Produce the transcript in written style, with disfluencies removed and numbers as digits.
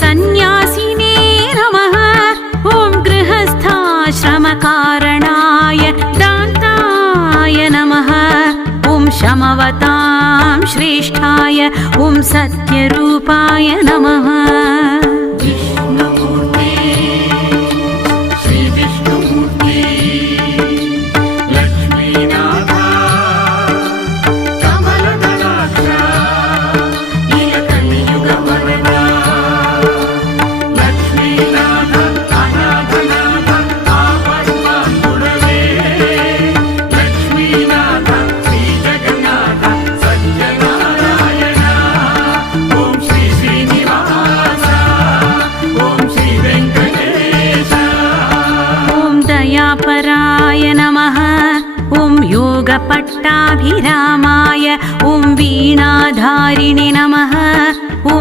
सन्न्यासिने नमः। ॐ गृहस्थाश्रमकारणाय दान्ताय नमः। ॐ शमवतां श्रेष्ठाय ॐ सत्यरूपाय नमः। पराय नमः। ॐ योगपट्टाभिरामाय ॐ वीणाधारिणे नमः।